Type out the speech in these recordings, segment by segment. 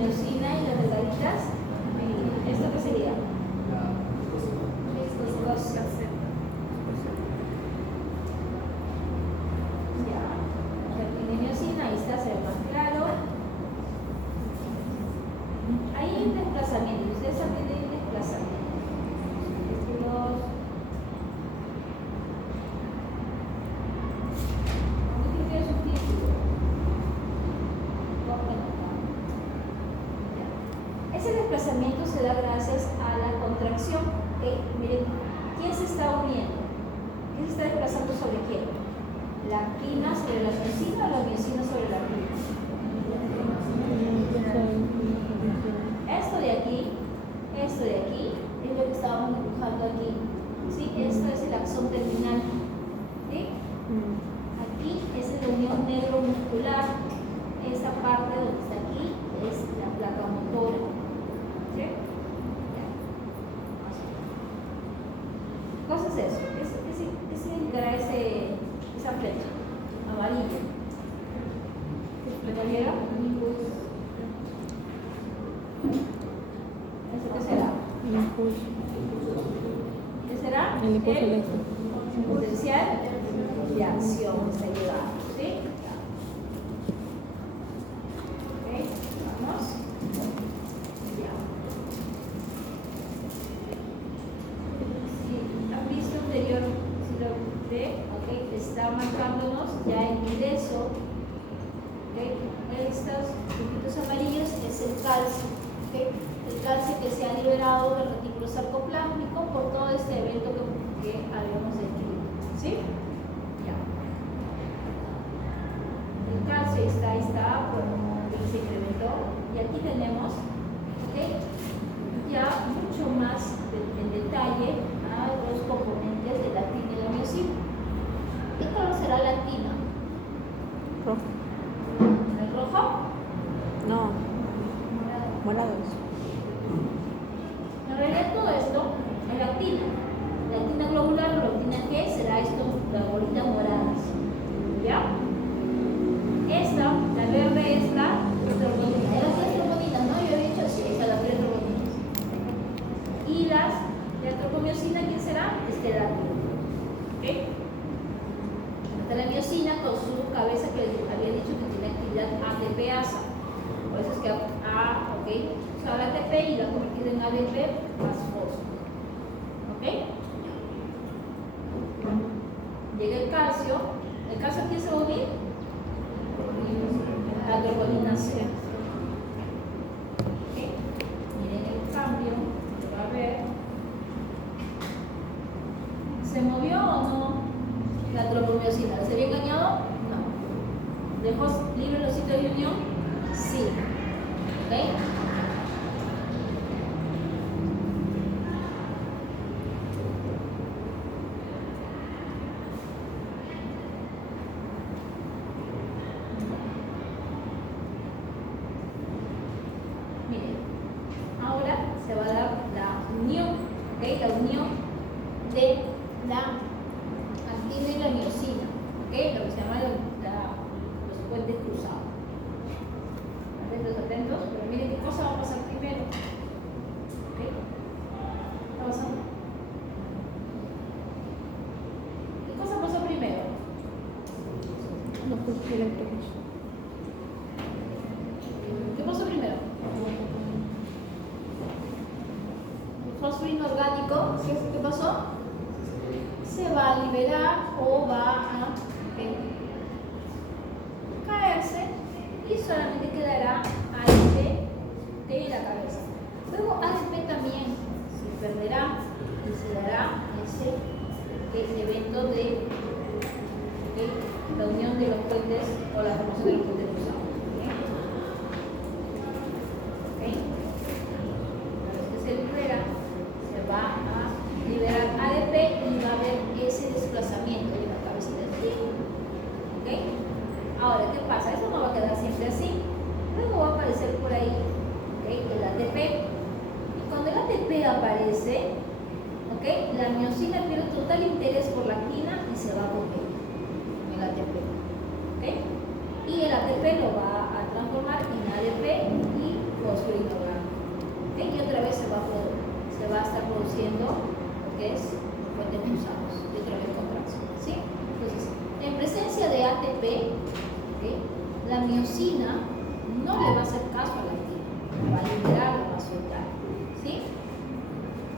miosina y las delgaditas. ¿Esto qué sería? Viscosa. Ya. Aquí tiene miosina, ahí está, se ve más claro. Ahí hay desplazamiento, ustedes también tienen desplazamiento. Ese desplazamiento se da gracias a la contracción. Miren, ¿quién se está uniendo? ¿Quién se está desplazando sobre quién? ¿La actina sobre la miosina o la miosina sobre la actina? Esto de aquí es lo que estábamos dibujando aquí. ¿Sí? Esto es el axón terminal. ¿Sí? Aquí es la unión neuromuscular. Esta parte donde está aquí es la placa motora. ¿Sí? ¿Qué cosa es eso? ¿Qué significará esa flecha amarilla? ¿Lo vieron? ¿Eso qué será? El impulso. ¿Qué será? El impulso eléctrico. Potencial de acción está llevado. ¿Sí? Ok, vamos. Ya. Si han visto anterior, si lo ve, ok, está marcándonos ya el ingreso. Okay. Estos puntitos amarillos es el calcio. Okay. El calcio que se ha liberado del retículo sarcoplásmico por todo este evento que habíamos descrito. ¿Sí? Ya. El calcio ahí está, bueno, se incrementó. Y aquí tenemos, okay, ya mucho más en detalle a los componentes de la actina y la miosina. ¿Qué color será la actina? Rojo. ¿El rojo? No. Morado. En realidad todo esto es la actina. La actina globular o la actina G será esto, las bolitas moradas. ¿Ya? Esta, la verde es la troponina. Las tres troponinas, ¿no? Yo he dicho sí, estas las tres troponinas. Y la tropomiosina, ¿quién será? Esterátil. ¿Ok? Esta es la miosina con su cabeza que les había dicho que tiene actividad ATPasa. Por eso es que ok, usa la ATP y la ha convertido en ADP más fósforo. ¿Ok? Llega el calcio. ¿El calcio quién se va a unir? La troponina C. ¿Ok? Miren el cambio que va a haber. ¿Se movió o no la tropomiosina? ¿Se había engañado? No. ¿Dejó libre los sitios de unión? Sí. ¿Ok? Miren, ahora se va a dar la unión, ¿ok? La unión de la actina y la miosina, ¿ok? Lo que se llama los puentes cruzados. Atentos, pero miren qué cosa va a pasar primero. ¿Ok? ¿Qué está pasando? ¿Qué cosa pasó primero? Los pulsos eléctricos. ¿Qué pasó primero? El fósforo inorgánico, ¿qué pasó? Se va a liberar o va a caerse y solamente quedará ADP de la cabeza. Luego ADP también se perderá y se dará ese evento de la unión de los puentes o la formación de los puentes cruzados. ¿Okay? Una vez que se libera, se va a liberar ADP y va a haber ese desplazamiento de la cabecita aquí. ¿Ok? Ahora, ¿qué pasa? Eso no va a quedar siempre así. Luego va a aparecer por ahí, ¿okay?, el ATP. Y cuando el ATP aparece, ¿okay?, la miosina pierde total interés por la actina y se va a comer el ATP. ¿Okay? Y el ATP lo va a transformar en ADP y fosfuro inorgánico. ¿Ok? Y otra vez se va a estar produciendo lo que es puentes cruzados, y otra vez contracción. ¿Sí? Entonces, en presencia de ATP, ¿ok? La miosina no le va a hacer caso a la actina, va a liberar, la va a soltar. ¿Sí?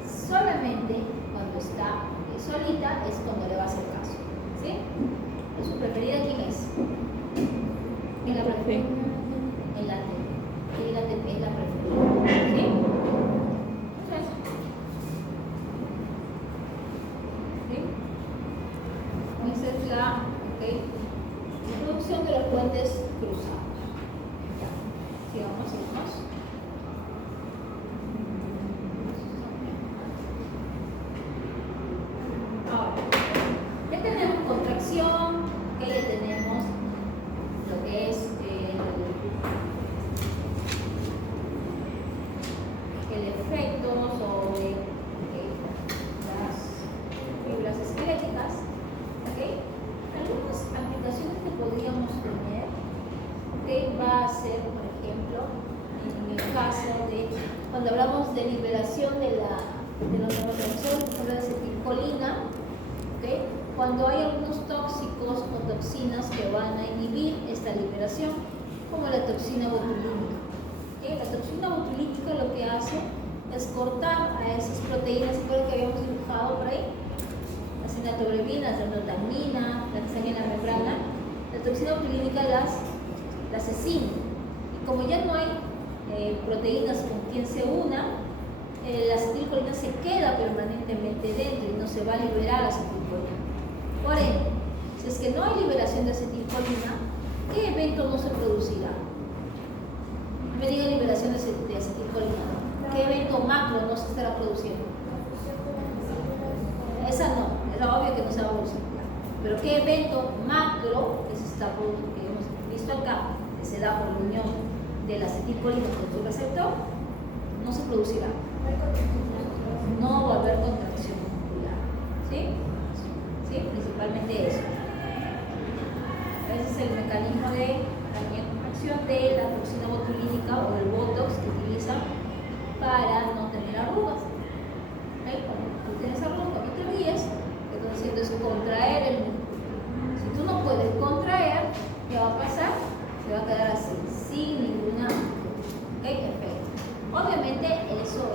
Solamente cuando está solita es cuando le va a hacer caso. ¿Sí? ¿Su preferida quién es? ¿Quién la preferida? El ATP. El ATP es la preferida. ¿Sí? Entonces, ¿sí? Esa es la introducción de los puentes cruzados. Sigamos. Ahora, ya tenemos contracción, que ya tenemos lo que es el efecto sobre las fibras esqueléticas. ¿Okay? Algunas aplicaciones que podríamos tener, va a ser, por ejemplo, en el caso de cuando hablamos de liberación de los neurotransmisores, por ejemplo, de acetilcolina, ¿okay? Cuando hay algunos tóxicos o toxinas que van a inhibir esta liberación, como la toxina botulínica. ¿Okay? La toxina botulínica lo que hace es cortar a esas proteínas que habíamos dibujado por ahí, las enatogrebinas, la notamina, la que están en la membrana. La toxina botulínica las asesina. Y como ya no hay proteínas con quien se una, la acetilcolina se queda permanentemente dentro y no se va a liberar la acetilcolina. Por ende, si es que no hay liberación de acetilcolina, ¿qué evento no se producirá? Me diga liberación de acetilcolina. ¿Qué evento macro no se estará produciendo? Esa no, es obvio que no se va a producir. Pero ¿qué evento macro que se está produciendo, que hemos visto acá, que se da por la unión de la acetilcolina con su receptor, no se producirá? No va a haber contracción muscular. ¿Sí? ¿Sí? Principalmente eso. Ese es el mecanismo de acción de la toxina botulínica o del botox que utilizan para no tener arrugas. Cuando tú tienes arrugas, cuando te ríes, lo que estás haciendo es contraer el músculo. Si tú no puedes contraer, ¿qué va a pasar? Se va a quedar así, sin ninguna. Perfecto. Obviamente eso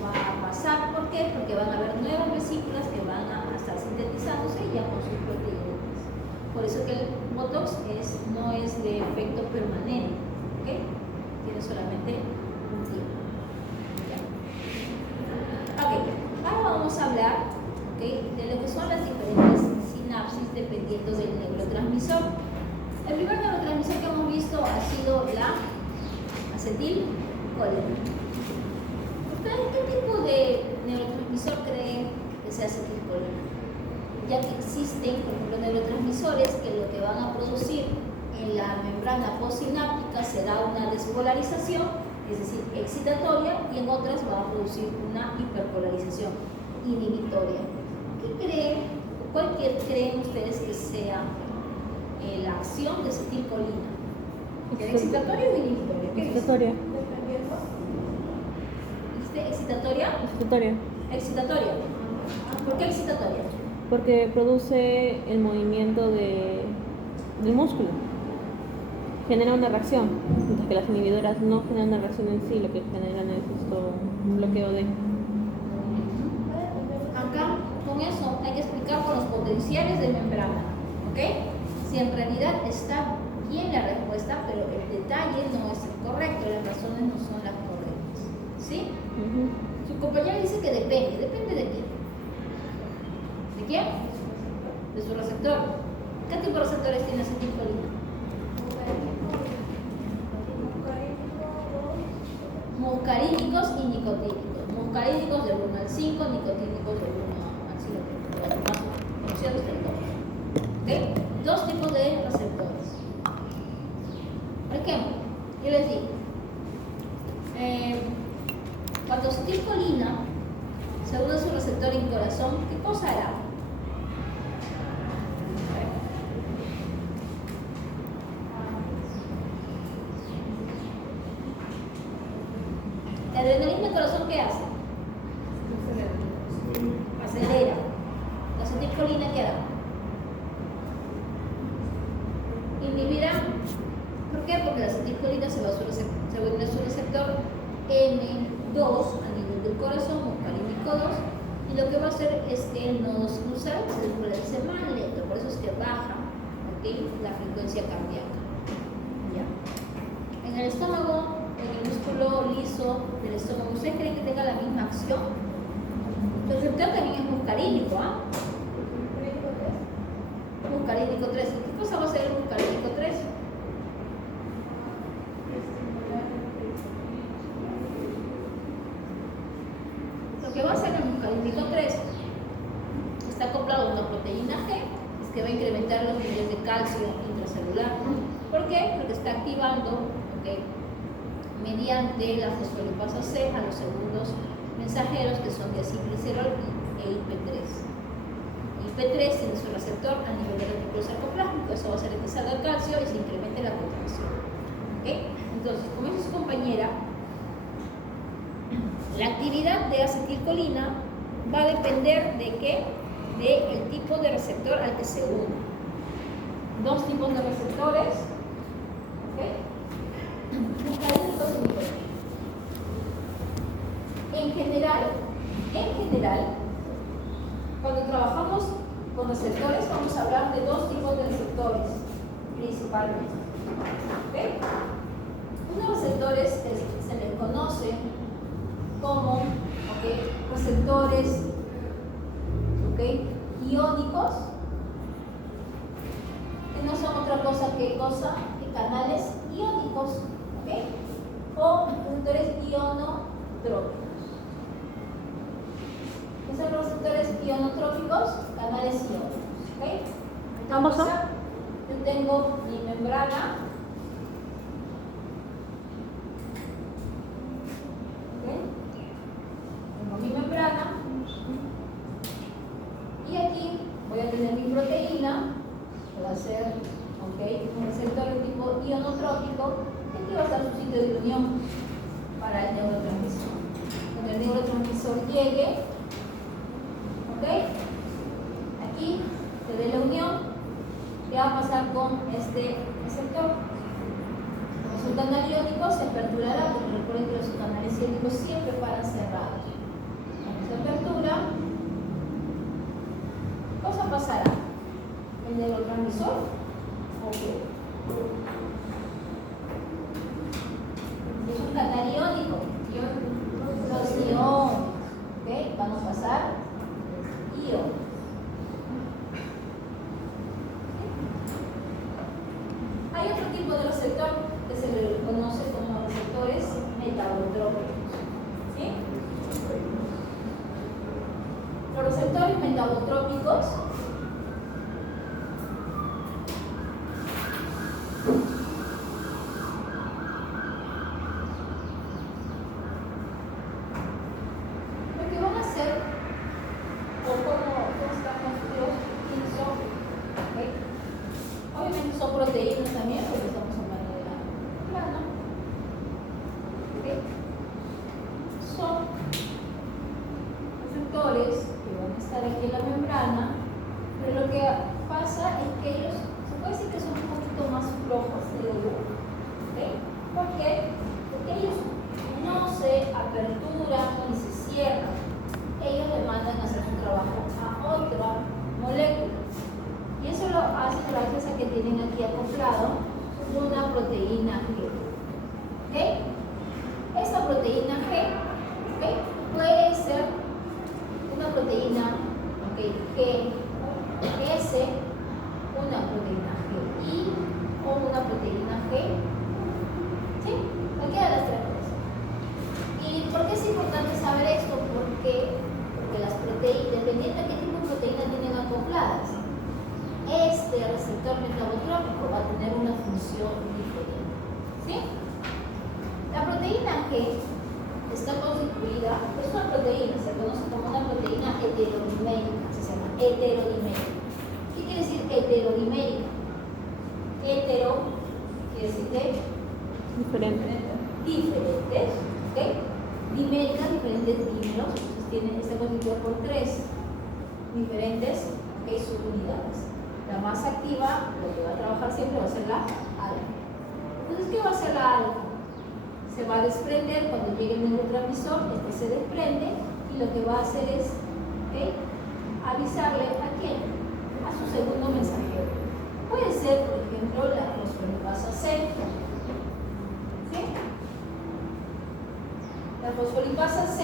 va a pasar. ¿Por qué? Porque van a haber nuevas vesículas que van a estar sintetizándose ya con sus proteínas. Por eso que el botox no es de efecto permanente. Tiene solamente un tiempo. Ahora vamos a hablar de lo que son las diferentes sinapsis dependiendo del neurotransmisor. El primer neurotransmisor que hemos visto ha sido la acetilcolina. ¿Ustedes qué tipo de neurotransmisor creen que sea acetilcolina? Ya que existen, por ejemplo, neurotransmisores que lo que van a producir en la membrana postsináptica será una despolarización, es decir, excitatoria, y en otras va a producir una hiperpolarización inhibitoria. ¿Qué creen, o cuál creen ustedes que sea la acción de acetilcolina? ¿Excitatoria o inhibitoria? Excitatoria. ¿Excitatoria? Excitatoria. Excitatoria. ¿Por qué excitatoria? Porque produce el movimiento del músculo. Genera una reacción, mientras que las inhibidoras no generan una reacción en sí, lo que generan es un bloqueo de. Acá, con eso, hay que explicar con los potenciales de membrana. ¿Ok? Si en realidad está bien la respuesta, pero el detalle no es el correcto, las razones no son las correctas. ¿Sí? Su compañera dice que depende. ¿Depende de quién? ¿De quién? De su receptor. ¿Qué tipo de receptores tiene acetilcolina? Muscarínicos y nicotínicos. Muscarínicos del 1 al 5, nicotínicos del 1 al 5. Los más conocidos del 2. ¿Ok? Dos tipos de receptores. Por ejemplo, yo les digo, cuando acetilcolina se une a su receptor en corazón, ¿qué cosa hará? qué hace? Acelera. La acetilcolina, ¿qué hará? Inhibirá. ¿Por qué? Porque la acetilcolina se va a su receptor M2 a nivel del corazón, muscarínico 2, y lo que va a hacer es que el nodo sinusal se regularice más lento, por eso es que baja, ¿okay?, la frecuencia cardíaca. ¿Ya? En el estómago, en el músculo liso del estómago, ¿ustedes creen que tenga la misma acción? El receptor también es muscarínico, ¿ah? Muscarínico 3. ¿Qué cosa va a hacer el muscarínico 3? Lo que va a hacer el muscarínico 3 está acoplado a una proteína G, es que va a incrementar los niveles de calcio intracelular. ¿Por qué? Porque está activando, ¿okay?, mediante la fosfolipasa C a los segundos mensajeros que son diacilglicerol e IP3. IP3 tiene su receptor a nivel del retículo sarcoplásmico, eso va a hacer que salga el calcio y se incremente la contracción. ¿Okay? Entonces, como dice su compañera, la actividad de acetilcolina va a depender de qué? Del tipo de receptor al que se une. Dos tipos de receptores, ¿okay?, muscarínicos y nicotínicos. En general, cuando trabajamos con receptores, vamos a hablar de dos tipos de receptores principalmente. ¿Okay? Unos receptores se les conoce como, ¿okay?, receptores, ¿okay?, iónicos, que no son otra cosa que canales iónicos, ¿okay?, o receptores ionotrópicos. ¿Qué son los receptores ionotrópicos? Canales iónicos, ¿okay? ¿Ambos son? Yo tengo mi membrana, ¿okay?, tengo mi membrana, y aquí voy a tener mi proteína, que va a ser, ¿okay?, un receptor de tipo ionotrópico, y aquí va a estar su sitio de unión para el neurotransmisor. Cuando el neurotransmisor llegue, ¿okay?, aquí se dé la unión, ¿qué va a pasar con este receptor? Como es un canal iónico, se aperturará, porque recuerden que los canales iónicos siempre paran cerrados. Cuando se apertura, ¿qué cosa pasará? ¿El neurotransmisor o qué? Es un canal iónico. Los iones, ¿okay?, van a pasar iones. Hay otro tipo de receptor que se le conoce como receptores metabotrópicos, ¿sí? Los receptores metabotrópicos lo que van a hacer, o cómo están construidos, ¿okay?, obviamente son proteínas también, porque estamos hablando de la membrana, ¿okay?, son receptores que van a estar aquí en la membrana, pero lo que pasa es que ellos, se puede decir que son un poquito más flojos de luz, ¿okay? ¿Por qué? Porque ellos no se aperturan ni se cierran, ellos le mandan a hacer su trabajo a otra molécula. Y eso lo hacen gracias a que tienen aquí acoplado una proteína G. ¿Okay? Esta proteína G, ¿okay?, puede ser una proteína, ¿okay?, GS, una proteína GI o una proteína G. ¿Sí? Cualquiera de las tres cosas. ¿Y por qué es importante saber esto? Porque las proteínas, dependiendo de qué tipo de proteína tienen acopladas, este receptor metabotrópico va a tener una función diferente. ¿Sí? La proteína G está constituida, es una proteína, se conoce como una proteína heterodimérica, se llama heterodimérica. ¿Qué quiere decir heterodimérica? Hetero quiere decir de Diferente. diferentes, ¿ok? diméricas, diferentes dímeros, entonces está constituida por 3 diferentes subunidades. La más activa, lo que va a trabajar siempre va a ser la alfa. Entonces, ¿qué va a hacer la alfa? Se va a desprender cuando llegue el neurotransmisor, este se desprende y lo que va a hacer es avisarle a quién, a su segundo mensajero. Puede ser, por ejemplo, la fosfolipasa C. ¿Sí? La fosfolipasa C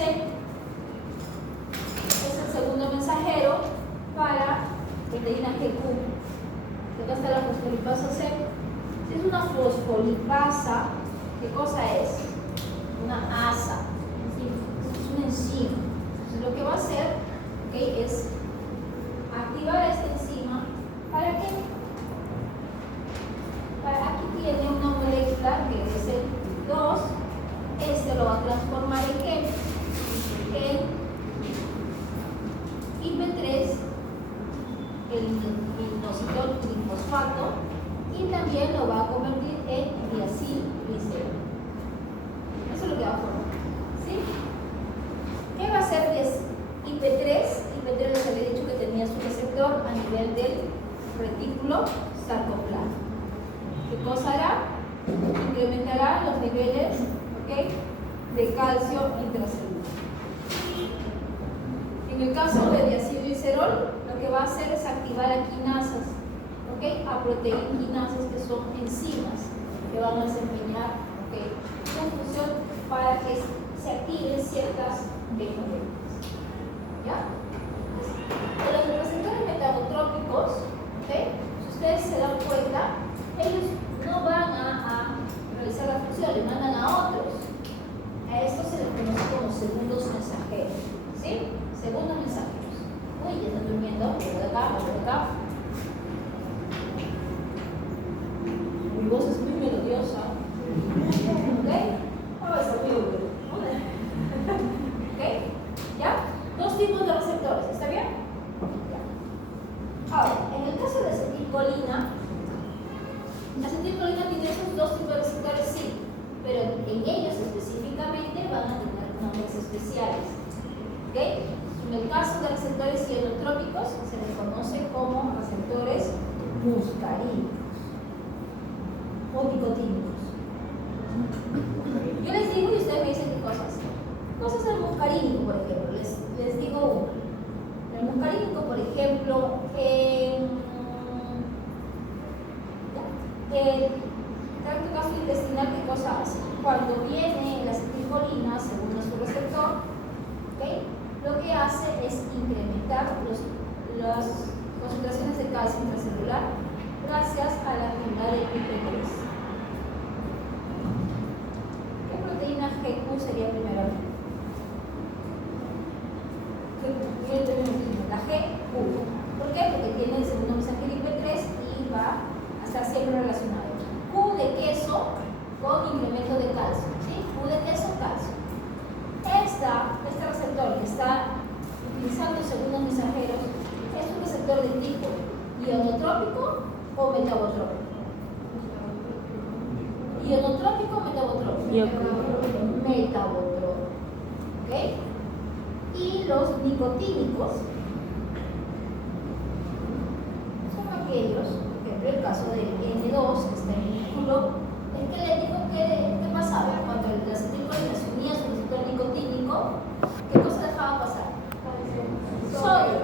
es el segundo mensajero para proteína GQ. Acá está la fosfolipasa C. Si es una fosfolipasa, ¿qué cosa es? Una asa. Es una enzima. Entonces lo que va a hacer es activar esta enzima. ¿Para qué? Aquí tiene una molécula que es el 2. Este lo va a transformar en ¿qué? En IP3, el inositol trifosfato, y también lo va a convertir en diacilglicerol. Eso es lo que va a formar. ¿Sí? ¿Qué va a hacer IP3? IP3 les había dicho que tenía su receptor a nivel del retículo sarcoplasmático. ¿Qué cosa hará? Incrementará los niveles de calcio intracelular. En el caso de diacilglicerol, lo que va a hacer es activar a quinasas, a proteinquinasas, que son enzimas que van a desempeñar una función para que se activen ciertas moléculas. ¿Ya? De los receptores metabotrópicos, si ustedes se dan cuenta, ellos no van a realizar la función, le mandan a otros. A estos se les conoce como segundos mensajeros. ¿Sí? Segundos mensajeros. Uy, ya están durmiendo. Voy de acá, voy de acá. Mi voz es muy melodiosa. ¿Ok? Oh, está muy bueno. ¿Ok? ¿Ya? 2 tipos de receptores. ¿Está bien? Ya. Ahora, en el caso de acetilcolina, la acetilcolina tiene esos 2 tipos de receptores, sí, pero en ellos específicamente van a tener nombres especiales. ¿Ok? En el caso de receptores hielotrópicos se les conoce como receptores muscarínicos o nicotínicos. Yo les digo y ustedes me dicen qué cosas. Cosas del muscarínico, por ejemplo, les digo uno. El muscarínico, por ejemplo, tracto gastrointestinal, ¿qué cosa hace? Cuando viene la acetilcolina, según nuestro receptor, lo que hace es incrementar las concentraciones de calcio intracelular gracias a la actividad del IP3. ¿Qué proteína GQ sería primero? La GQ. ¿Por qué? Porque tiene el segundo mensajero IP3 y va a estar siempre relacionado. Q de queso con incremento de calcio. ¿Sí? Q de queso, calcio. Este receptor que está utilizando segundos mensajeros es un receptor de tipo ionotrópico o metabotrópico. Ionotrópico o metabotrópico. Metabotrópico. ¿Ok? Y los nicotínicos son aquellos, por ejemplo, el caso del N2, que está en el título, es que le digo que pasaba cuando la acetilcolina se unía a su receptor nicotínico, ¿qué cosa dejaba pasar? Sodio.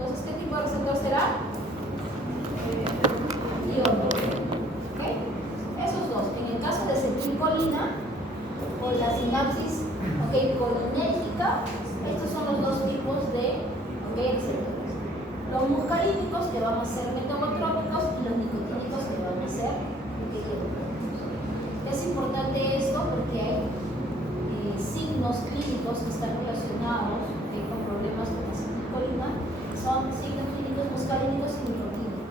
Entonces, ¿qué tipo de receptor será? Iono. ¿Ok? Esos dos. En el caso de acetilcolina, o la sinapsis colinérgica, estos son los 2 tipos de receptores. Los muscarínicos, que van a ser metabotrópicos, y los nicotínicos, que van a ser hielotrópicos. Es importante esto porque hay signos clínicos que están relacionados con problemas con la acetilcolina, son signos clínicos muscarínicos y nicotínicos.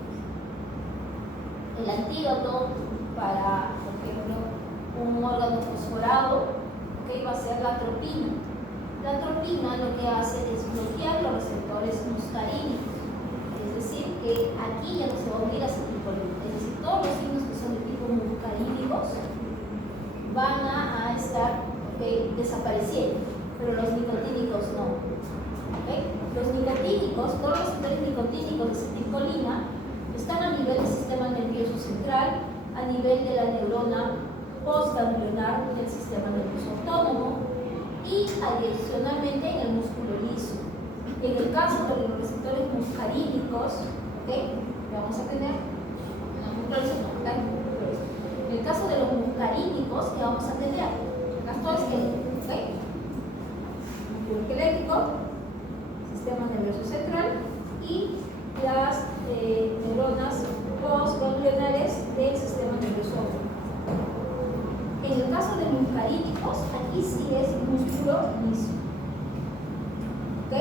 El antídoto para, por ejemplo, un órgano fosforado, va a ser la atropina. La atropina lo que hace es bloquear los receptores muscarínicos. Es decir, que aquí ya no se va a unir acetilcolina. Es decir, todos los signos que son de tipo muscarínicos van a estar desapareciendo. pero los nicotínicos no. ¿Okay? Los nicotínicos, todos los receptores nicotínicos de acetilcolina están a nivel del sistema nervioso central, a nivel de la neurona postganglionar del sistema nervioso autónomo y adicionalmente en el músculo liso. En el caso de los receptores muscarínicos, ¿okay? Vamos a tener en el caso de los muscarínicos, ¿qué vamos a tener? Gasto esquelético, ¿ok? Músculo esquelético, sistema nervioso central y las neuronas postganglionares del sistema nervioso autónomo. En el caso de muscarínicos, aquí sí es músculo liso. ¿Ok?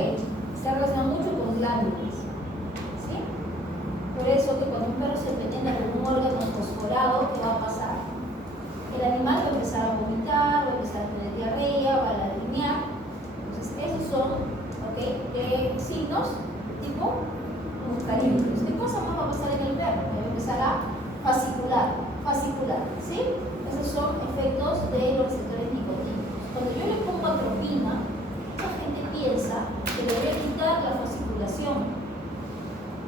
Está relacionado mucho con glándulas. ¿Sí? Por eso que cuando un perro se envenena con un órgano fosforado, ¿qué va a pasar? El animal va a empezar a vomitar, va a empezar a tener diarrea, va a lagrimear. Entonces, esos son, ¿okay? Signos tipo muscarínicos. ¿Qué cosa más va a pasar en el perro? Va a empezar a fascicular, ¿sí? Esos son efectos de los receptores nicotínicos. Cuando yo le pongo atropina, mucha gente piensa que le voy a quitar la fasciculación.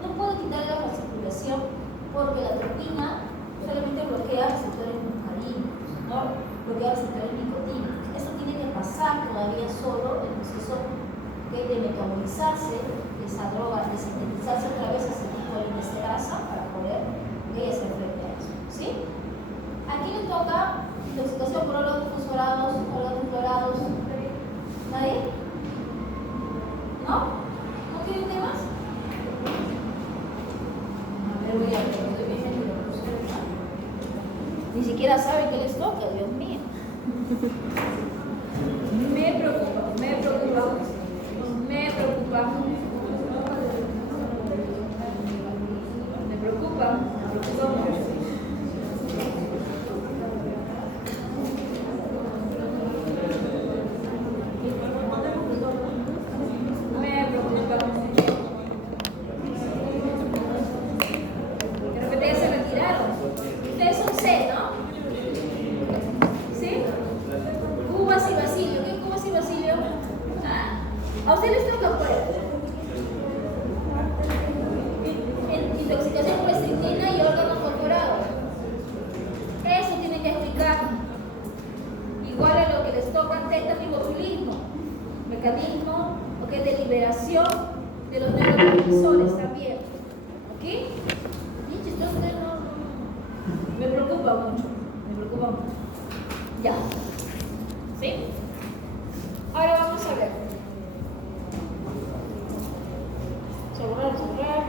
No puedo quitar la fasciculación porque la atropina solamente bloquea receptores muscarínicos, no bloquea receptores nicotínicos. Esto tiene que pasar todavía solo el proceso de metabolizarse de esa droga, de sintetizarse a través de acetilcolinesterasa para poder hacer frente a eso. ¿Sí? Aquí le toca intoxicación por órganos fosforados, órganos clorados. ¿Nadie? ¿No? ¿No tienen temas? A ver, voy a ver, estoy bien metido. Ni siquiera saben qué les toca, Dios mío. Me preocupa. Mucho. De repente ya se retiraron. Ustedes son C, ¿no? ¿Sí? Cubas y Basilio. ¿Qué es Cubas y Basilio? A ustedes les toca afuera. Intoxicación por estricnina y órganos fosforados. Eso tienen que explicar. Igual a lo que les toca tetamibotulismo. Mecanismo de liberación de los neurotransmisores también. ¿Ok? Bien chistoso, no. Me preocupa mucho. Ya. ¿Sí? Ahora vamos a ver. Cerrar.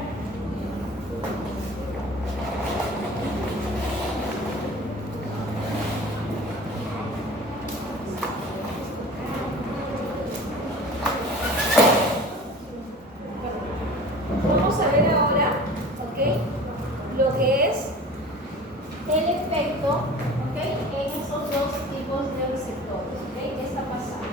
Vamos a ver ahora, ¿ok? Lo que es el efecto, ¿ok? En esos dos tipos de receptores, ¿ok? ¿Qué está pasando?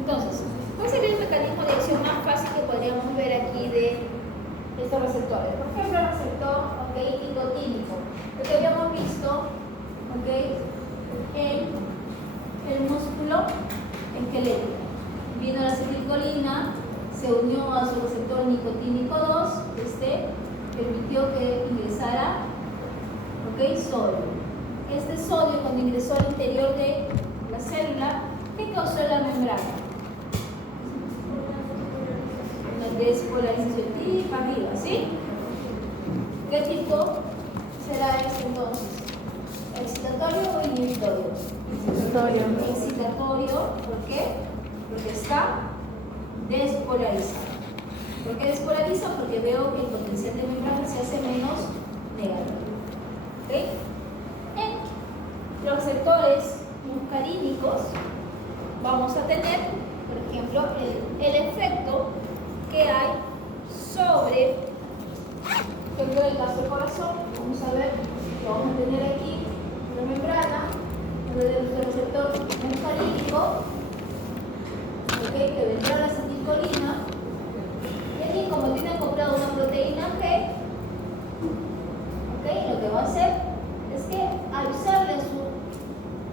Entonces, ¿cuál sería el mecanismo de acción más fácil que podríamos ver aquí de estos receptores? Por ejemplo, el receptor nicotínico, lo que habíamos visto en el músculo esquelético. Vino la acetilcolina, se unió a su receptor nicotínico 2, permitió que ingresara sodio. Este sodio, cuando ingresó al interior de la célula, ¿qué causó la membrana? Una despolarización para arriba, ¿sí? ¿Qué tipo será este entonces? ¿Excitatorio o inhibitorio? Excitatorio, ¿por qué? Porque está despolarizado. ¿Por qué despolariza? Porque veo que el potencial de membrana se hace menos negativo. ¿Okay? En los receptores muscarínicos, tener, por ejemplo, el efecto que hay sobre, por ejemplo, el caso del corazón. Vamos a ver que vamos a tener aquí una membrana donde el receptor muscarínico, que vendrá la acetilcolina, y aquí, como tienen comprado una proteína G, lo que va a hacer es que al usarle su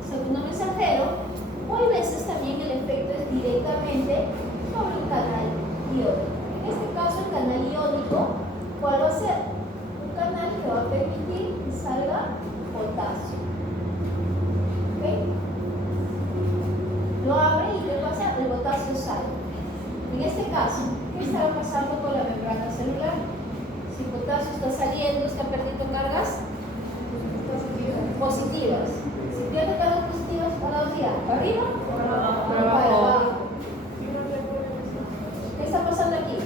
segundo mensajero, o veces también el efecto es directamente sobre el canal iónico. En este caso, el canal iónico, ¿cuál va a ser? Un canal que va a permitir que salga potasio. Lo abre y ¿qué pasa? El potasio sale. En este caso, ¿qué está pasando con la membrana celular? Si el potasio está saliendo, está perdiendo cargas positivas. Si pierde cargas positivas, ¿para dónde irá? ¿Para arriba? Para abajo. ¿Qué está pasando aquí?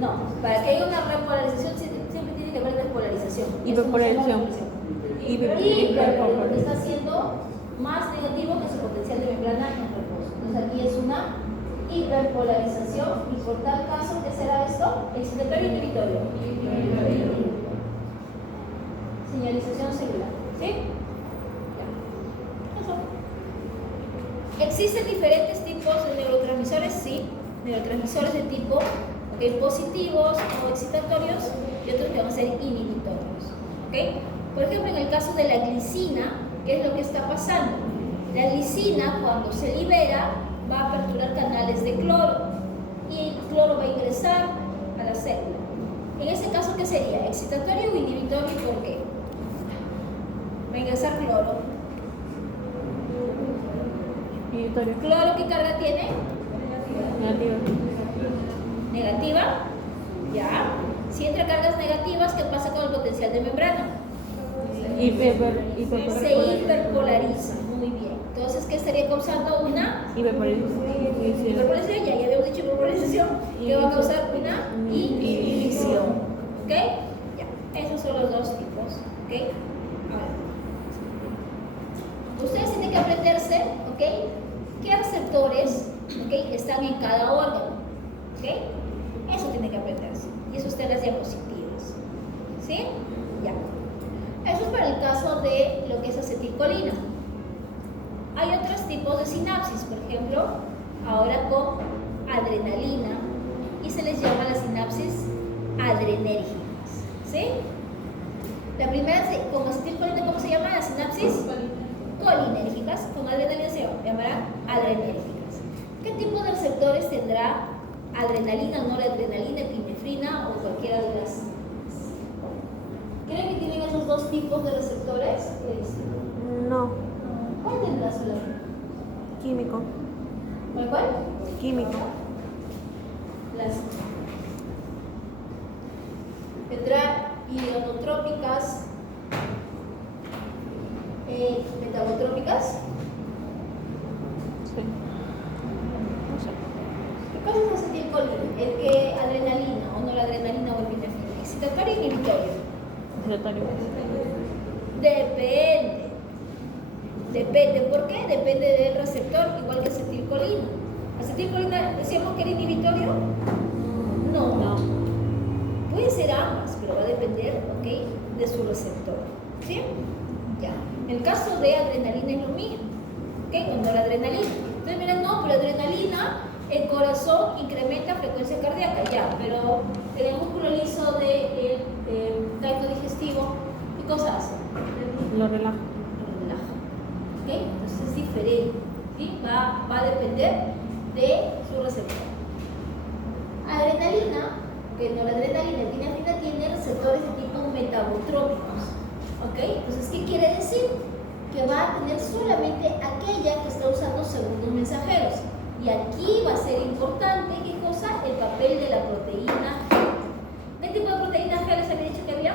No, para que haya una repolarización siempre tiene que haber despolarización. Hiperpolarización. Hiperpolarización, porque está siendo más negativo que su potencial de membrana en reposo. Entonces aquí es una hiperpolarización, y por tal caso, ¿qué será esto? Excitatorio inhibitorio. Señalización celular. ¿Sí? Ya. Eso. ¿Existen diferentes tipos de neurotransmisores? Sí. Neurotransmisores de tipo positivos o excitatorios, y otros que van a ser inhibitorios. ¿Okay? Por ejemplo, en el caso de la glicina, ¿qué es lo que está pasando? La glicina, cuando se libera, va a aperturar canales de cloro, y el cloro va a ingresar a la célula. En ese caso, ¿qué sería? ¿Excitatorio o inhibitorio? ¿Y por qué? Va a ingresar cloro. Inhibitorio. ¿Cloro qué carga tiene? Negativo. Negativa. Ya. Si entra cargas negativas, ¿qué pasa con el potencial de membrana? Se hiperpolariza. Muy bien. Entonces, ¿qué estaría causando? Una hiperpolarización. Ya habíamos dicho hiperpolarización, que va a causar una inhibición. ¿Ok? Ya. Esos son los dos tipos. ¿Ok? Ahora, ustedes tienen que aprenderse, ¿ok?, qué receptores, ¿ok?, están en cada órgano. ¿Ok? Eso tiene que aprenderse. Y eso está en las diapositivas. ¿Sí? Ya. Eso es para el caso de lo que es acetilcolina. Hay otros tipos de sinapsis, por ejemplo, ahora con adrenalina, y se les llama las sinapsis adrenérgicas. ¿Sí? La primera, con acetilcolina, ¿cómo se llama? Las sinapsis colinérgicas. Con adrenalina se llamarán adrenérgicas. ¿Qué tipo de receptores tendrá adrenalina, noradrenalina, epinefrina o cualquiera de las? ¿Creen que tienen esos dos tipos de receptores? No. ¿Cuál tendrá solamente? Químico. ¿Cuál? Químico. Las tendrá ionotrópicas, metabotrópicas. Sí. No sé. ¿Qué cosa es acetilcolina? El que adrenalina o noradrenalina o epinefrina. ¿Excitatorio o inhibitorio? Excitatorio. Depende. Depende. ¿Por qué? Depende del receptor, igual que acetilcolina. ¿Acetilcolina decíamos que era inhibitorio? No. No. Puede ser ambas, pero va a depender, ¿ok?, de su receptor. ¿Sí? Ya. El caso de adrenalina es lo mismo. ¿Ok? Con noradrenalina. Entonces, miren, no, pero adrenalina, el corazón incrementa frecuencia cardíaca, ya, pero en el músculo liso del tracto digestivo, ¿qué cosa hace? Lo relaja. Relaja. ¿Ok? Entonces es diferente. ¿Sí? Va a depender de su receptor. Adrenalina, que noradrenalina, epinefrina, tiene receptores de tipo metabotrópicos. ¿Ok? Entonces, ¿qué quiere decir? Que va a tener solamente aquella que está usando segundos mensajeros. Y aquí va a ser importante, ¿qué cosa? El papel de la proteína G. ¿Qué tipo de proteína G les había dicho que había?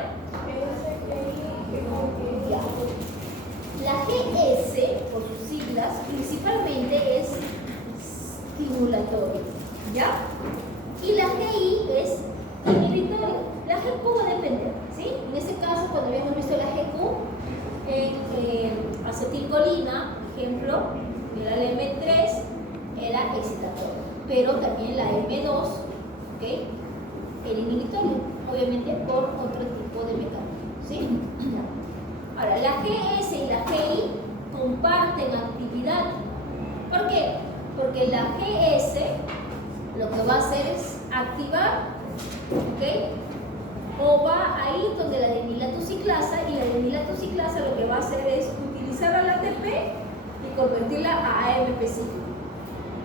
Ya. La GS, por sus siglas, principalmente es estimulatoria. ¿Ya? Y la GI es inhibitoria. La GQ va a depender, ¿sí? En este caso, cuando habíamos visto la GQ en acetilcolina, ejemplo, era el M3, genera excitatoria, pero también la M2, ¿ok? El inhibitorio, obviamente por otro tipo de mecanismo, ¿sí? Ahora, la GS y la GI comparten actividad. ¿Por qué? Porque la GS lo que va a hacer es activar, ¿ok? O va ahí donde la adenilatociclasa, y la adenilatociclasa lo que va a hacer es utilizar al ATP y convertirla a AMP cíclico.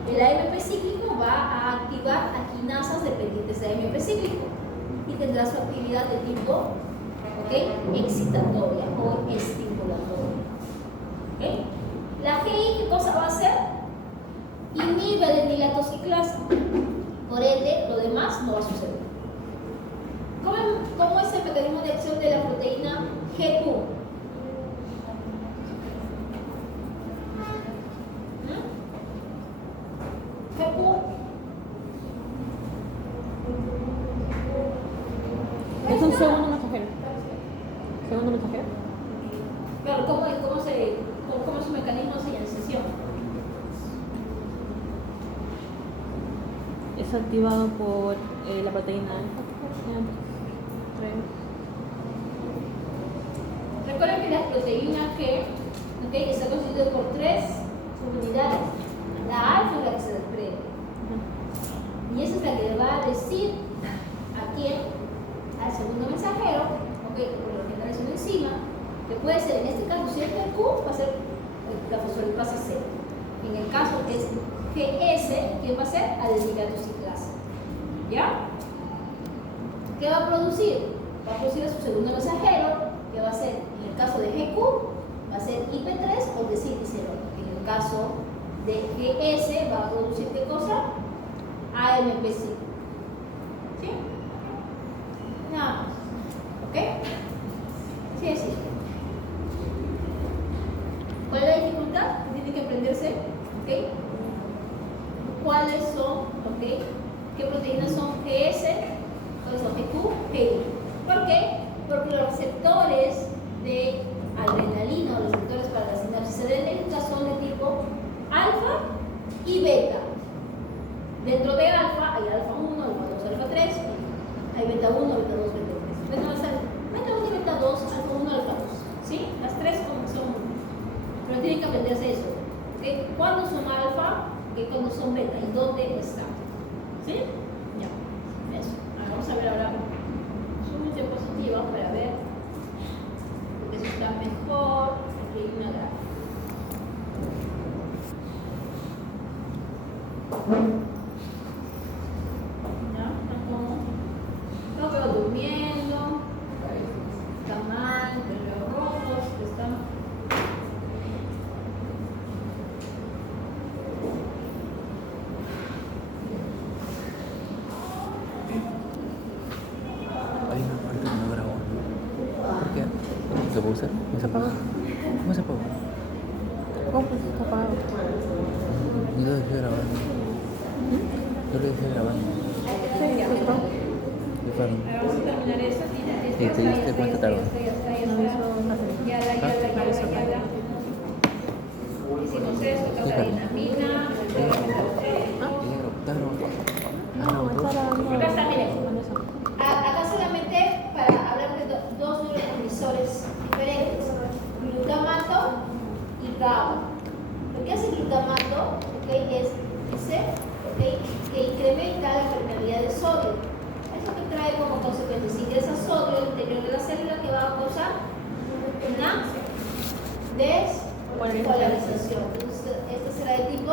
El AMP cíclico va a activar a quinasas dependientes de AMP cíclico y tendrá su actividad de tipo, ¿ok?, excitatoria o estimulatoria. ¿Ok? La GI, ¿qué cosa va a hacer? Inhibe adenilatociclasa. Por ende, lo demás no va a suceder. ¿Cómo es el mecanismo de acción de la proteína GQ? GQ Es un segundo mensajero. Segundo mensajero. Claro, ¿cómo es su mecanismo de señalización? Es activado por la proteína alfa. Recuerden que la proteína G, ¿ok?, está constituida por 3 subunidades. La alfa es la que se desprende. Y esa es la que le va a decir a quién, al segundo mensajero, ¿ok?, por lo general es una enzima, que puede ser, en este caso, si es GQ, va a ser la fosfolipasa C. En el caso que es GS, ¿quién va a ser? Adenilatociclasa. ¿Ya? ¿Qué va a producir? Va a producir a su segundo mensajero, que va a ser, en el caso de GQ, va a ser IP3 o desilicicerol. En el caso de GS, va a producir ¿qué cosa? AMP5. ¿Sí? Nada más. ¿Ok? Sí, es simple. ¿Cuál es la dificultad? Tiene que aprenderse, ¿ok?, cuáles son, ¿ok?, qué proteínas son GS, cuáles son GQ, GI. ¿Por qué? Porque los receptores de adrenalina, los receptores para la sinapsis adrenérgica, son de tipo alfa y beta. Dentro de alfa hay alfa 1, alfa 2, alfa 3, hay beta 1, beta 2, beta 3. Beta 1 y beta 2, alfa 1, alfa 2. ¿Sí? Las tres son, pero tienen que aprenderse eso. ¿Okay? ¿Cuándo son alfa? ¿Okay? ¿Cuándo son beta? ¿Y dónde están? ¿Sí? Ya. Eso. Ahora vamos a ver ahora su diapositiva para ver, porque eso está mejor. Aquí hay una gráfica. ¿Ya? Lo veo durmiendo, está mal, los veo rojos, están. Hay una parte que no grabó. ¿Por qué? ¿Se puede usar? ¿No se apagó? ¿Cómo se apagó? ¿Cómo pues está apagado? Yo lo dejé grabando. Yo lo dejé grabando. Sí, ya se apagó. De forma. Ahora vamos a terminar esto. ¿Y te diste cuenta tarde? No hizo una película. Ya. Hicimos eso, cafeína, acá está, miren. Acá solamente para hablar de dos neurotransmisores diferentes, glutamato y GABA. Lo que hace el glutamato, ¿okay?, es ese, ¿okay?, que incrementa la permeabilidad de sodio. Eso que trae como consecuencia, si ingresa sodio al interior de la célula, que va a causar una despolarización. Entonces, esta será de tipo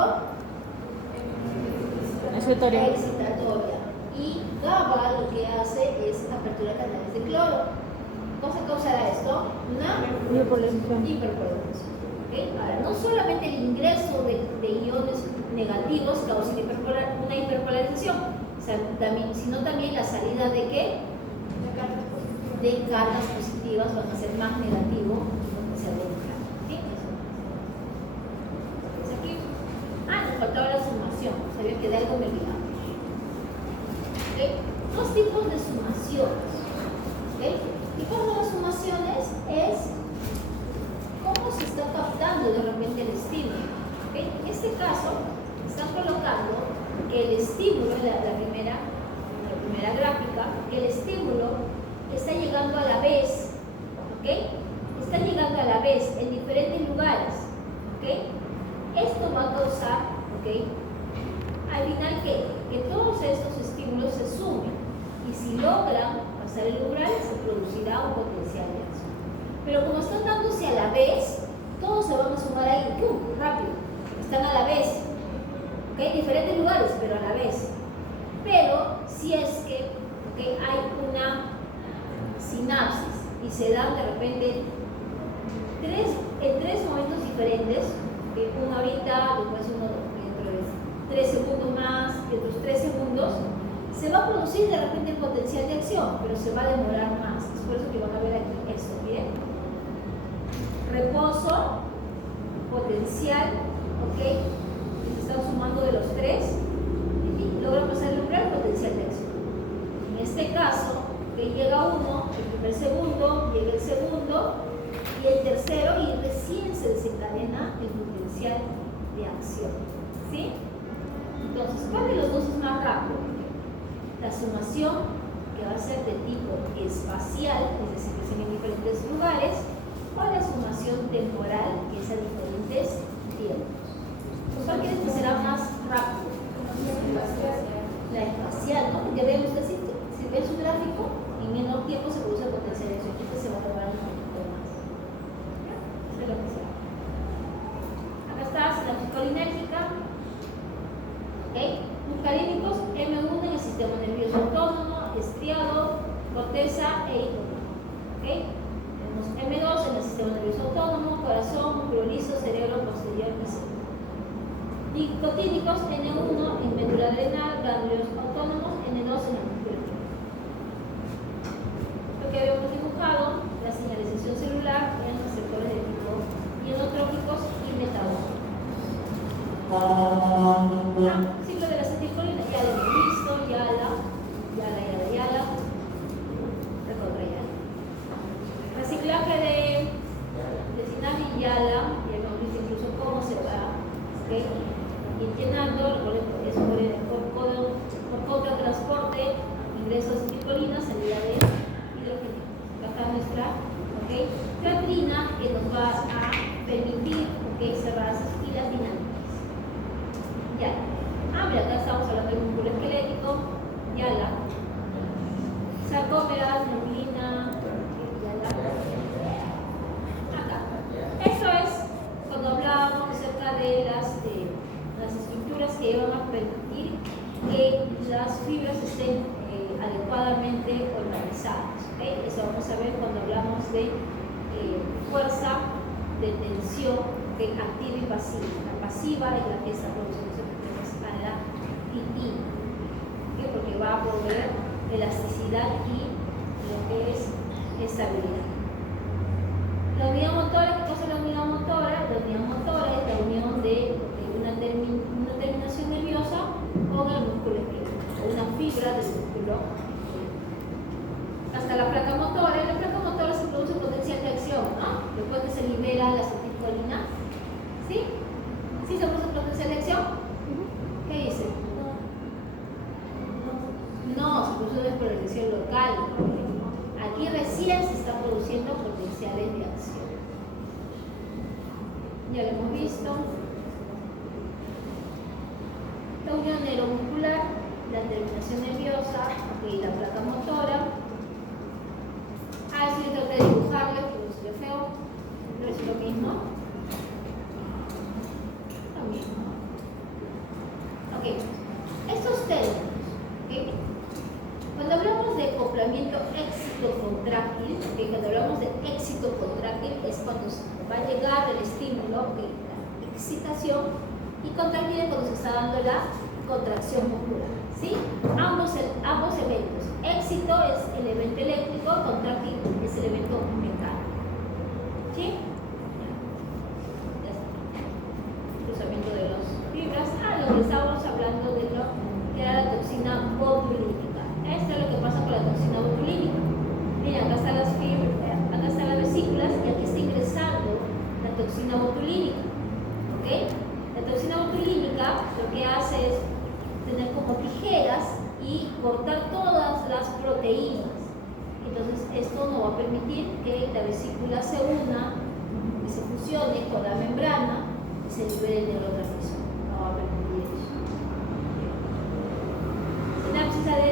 Excitatoria. excitatoria. Y GABA lo que hace es apertura de canales de cloro. ¿Cómo se causará esto? Una Hiperpolarización. hiperpolarización. ¿Okay? Ahora, no solamente el ingreso de iones negativos causa una hiperpolarización, sino también la salida de ¿qué? De cargas positivas van a ser más negativo que sea de carga. ¿Sí? Eso. Aquí. Nos faltaba la sumación. Sabía que de algo me olvidaba. ¿Okay? Dos tipos de sumaciones. ¿Okay? Tipos de las sumaciones es cómo se está captando de repente el estímulo. ¿Okay? En este caso, están colocados ¿ok? Esto va a causar, ¿ok? Al final que todos estos estímulos se sumen y si logran pasar el umbral se producirá un potencial de acción. Pero como están dándose a la vez, todos se van a sumar ahí, ¡pum! Rápido, están a la vez, ¿ok? En diferentes lugares, pero a la vez. Pero si es que, ¿ok? Hay una sinapsis y se dan de repente en tres momentos diferentes, uno ahorita, después uno dentro de 3 segundos más, y otros 3 segundos, se va a producir de repente el potencial de acción, pero se va a demorar más. Es por eso que van a ver aquí esto, ¿bien? Reposo, potencial, ¿ok? Y se están sumando de los 3 y logran pasar el umbral potencial de acción. En este caso, que llega uno, el primer segundo, llega el segundo y el tercero y recién se desencadena el potencial de acción, ¿sí? Entonces, ¿cuál de los dos es más rápido? La sumación, que va a ser de tipo espacial, es decir, que son en diferentes lugares, o la sumación temporal, que es a diferentes tiempos. ¿Cuál crees que será más rápido? La espacial, ¿no? Porque vemos que si ven su gráfico, en menor tiempo se produce el potencial de acción, este se va a demorar un poquito más. Eso es lo que será. Acá está la psicolinérgica. ¿Ok? Muscarínicos, M1 en el sistema nervioso autónomo, estriado, corteza e hipotálamo. ¿Ok? Tenemos M2 en el sistema nervioso autónomo, corazón, músculo liso, cerebro posterior mesentérico. Nicotínicos, N1 en médula adrenal, ganglios autónomos, N2 en el músculo espinal. Lo que habíamos dibujado, la señalización celular en receptores de tipo ionotrópicos y metabólicos. Ciclo de la acetilcolina, ya lo hemos visto, yala, recontra yala. Reciclaje de sinapi y yala, ya hemos visto incluso cómo se va, ¿okay? Ir llenando, es por contratransporte, ingreso de acetilcolina, salida de hidrógeno. Acá nuestra, ¿okay? Creatina, que nos va a permitir, ¿okay? Cerrar esas filas dinámicas. Ya. Mira, acá estamos hablando del músculo esquelético, yala. Sarcómeras, neurina, yala. Acá. Eso es cuando hablábamos acerca de las estructuras que van a permitir que las fibras estén adecuadamente organizadas. ¿Okay? Eso vamos a ver cuando hablamos de fuerza, de tensión, que activa y pasiva. La pasiva es la que está produciendo a la titina, ¿okay? Porque va a proveer elasticidad y lo que es estabilidad. La unidad motora, ¿qué cosa es la unidad motora? La unidad motora es la unión de una terminación nerviosa con el músculo esquelético, o una fibra del músculo. Hasta la placa motora. En la placa motora se produce potencial de acción, ¿no? Después que se libera la acetilcolina. ¿Sí? ¿Sí se produce potencial de acción? ¿Qué dice? No, se produce despolarización local. Aquí recién se está produciendo potenciales de acción. Ya lo hemos visto. La unión neuromuscular, la terminación nerviosa y la placa motora. Eso yo traté de dibujarlo, que se ve feo, pero es lo mismo. Lo mismo. Ok, estos términos, ¿okay? Cuando hablamos de acoplamiento éxito-contráctil, ¿okay? Cuando hablamos de éxito contráctil es cuando va a llegar el estímulo, ¿okay? La excitación, y contráctil es cuando se está dando la contracción muscular, ¿sí? Ambos eventos. Éxito es el evento eléctrico, contráctil es el evento mecánico, ¿sí? Ya está. Cruzamiento de las fibras. Lo que estábamos hablando de lo que era la toxina botulínica. Esto es lo que pasa con la toxina botulínica. Mira, acá están las fibras, acá están las vesículas y aquí está ingresando la toxina botulínica, ¿ok? La toxina botulínica lo que hace es tener como tijeras y cortar todas las proteínas. Entonces esto no va a permitir que la vesícula se una, que se fusione con la membrana y se libere el neurotransmisor. Vamos a permitir eso. Sinapsis ADN